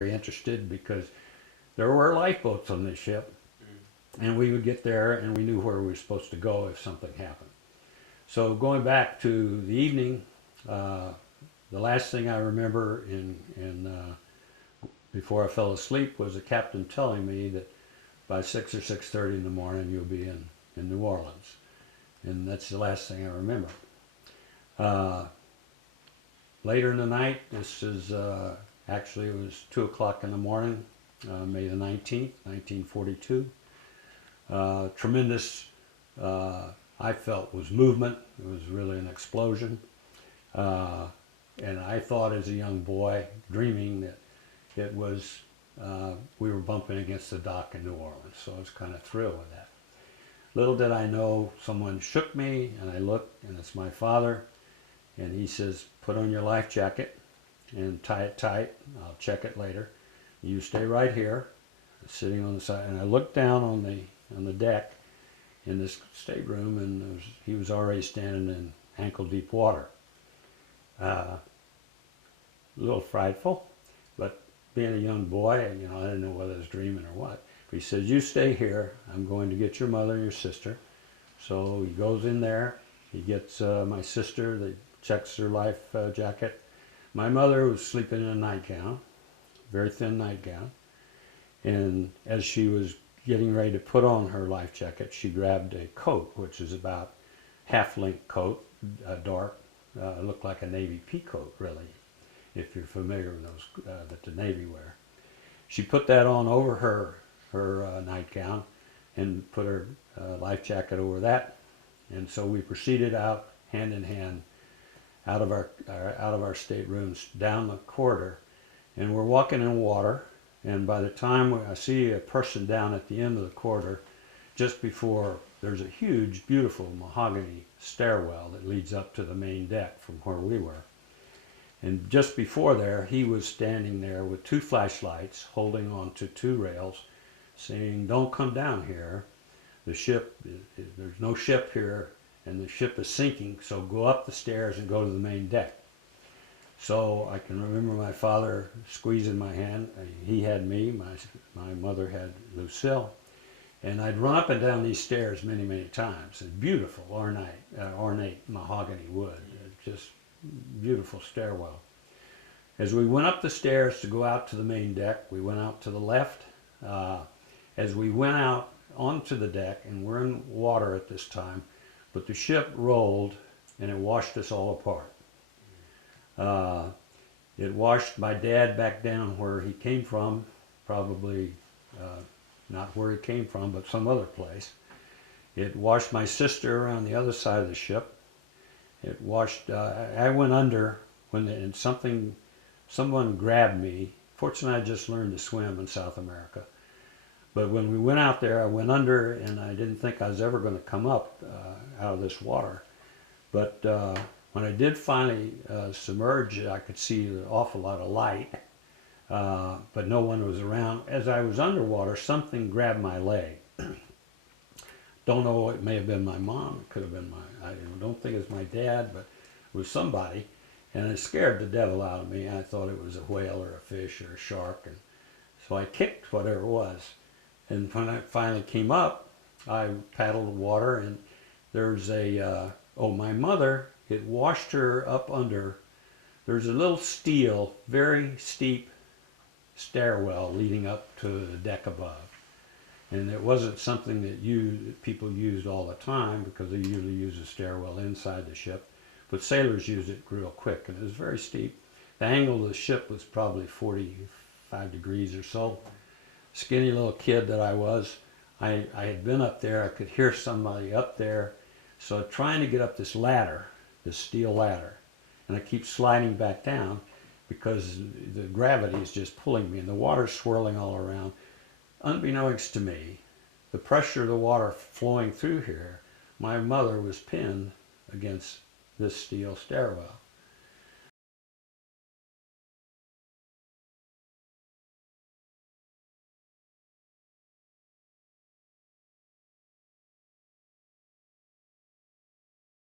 very interested because there were lifeboats on this ship, and we would get there and we knew where we were supposed to go if something happened. So going back to the evening, uh, the last thing I remember before I fell asleep was the captain telling me that by 6 or 6:30 in the morning you'll be in New Orleans, and that's the last thing I remember. Uh, Later in the night, this is actually it was 2 o'clock in the morning, May the 19th, 1942. Tremendous, I felt, was movement. It was really an explosion. Uh, and I thought as a young boy, dreaming that it was, we were bumping against the dock in New Orleans. So I was kind of thrilled with that. Little did I know, someone shook me, and I looked, and it's my father. And he says, put on your life jacket and tie it tight. I'll check it later. You stay right here, sitting on the side. And I looked down on the deck in this stateroom, and he was already standing in ankle deep water. A little frightful, but being a young boy, I didn't know whether I was dreaming or what. But he says, you stay here. I'm going to get your mother and your sister. So he goes in there. He gets my sister. They checks her life jacket. My mother was sleeping in a nightgown, very thin nightgown. And as she was getting ready to put on her life jacket, she grabbed a coat, which is about half-length coat, dark, looked like a Navy pea coat, really, if you're familiar with those that the Navy wear. She put that on over her nightgown and put her life jacket over that. And so we proceeded out, hand in hand, out of our staterooms, down the corridor, and we're walking in water. And by the time I see a person down at the end of the corridor, just before, there's a huge, beautiful mahogany stairwell that leads up to the main deck from where we were. And just before there, he was standing there with two flashlights, holding on to two rails, saying, "Don't come down here. The ship, there's no ship here, and the ship is sinking, so go up the stairs and go to the main deck." So I can remember my father squeezing my hand. He had me, my mother had Lucille, and I'd run up and down these stairs many, many times. And beautiful, ornate mahogany wood, just beautiful stairwell. As we went up the stairs to go out to the main deck, we went out to the left. As we went out onto the deck, and we're in water at this time, but the ship rolled and it washed us all apart. It washed my dad back down where he came from, probably not where he came from, but some other place. It washed my sister around the other side of the ship. It washed, I went under and someone grabbed me. Fortunately, I just learned to swim in South America. But when we went out there, I went under, and I didn't think I was ever going to come up out of this water. But when I did finally submerge, I could see an awful lot of light, but no one was around. As I was underwater, something grabbed my leg. Don't know, it may have been my mom, it could have been I don't think it was my dad, but it was somebody, and it scared the devil out of me. I thought it was a whale or a fish or a shark, and so I kicked whatever it was. And when I finally came up, I paddled the water, and there's my mother, it washed her up under. There's a little steel, very steep stairwell leading up to the deck above. And it wasn't something that people used all the time, because they usually use a stairwell inside the ship. But sailors used it real quick, and it was very steep. The angle of the ship was probably 45 degrees or so. Skinny little kid that I was, I had been up there. I could hear somebody up there. So trying to get up this ladder, this steel ladder, and I keep sliding back down because the gravity is just pulling me, and the water's swirling all around. Unbeknownst to me, the pressure of the water flowing through here, my mother was pinned against this steel stairwell.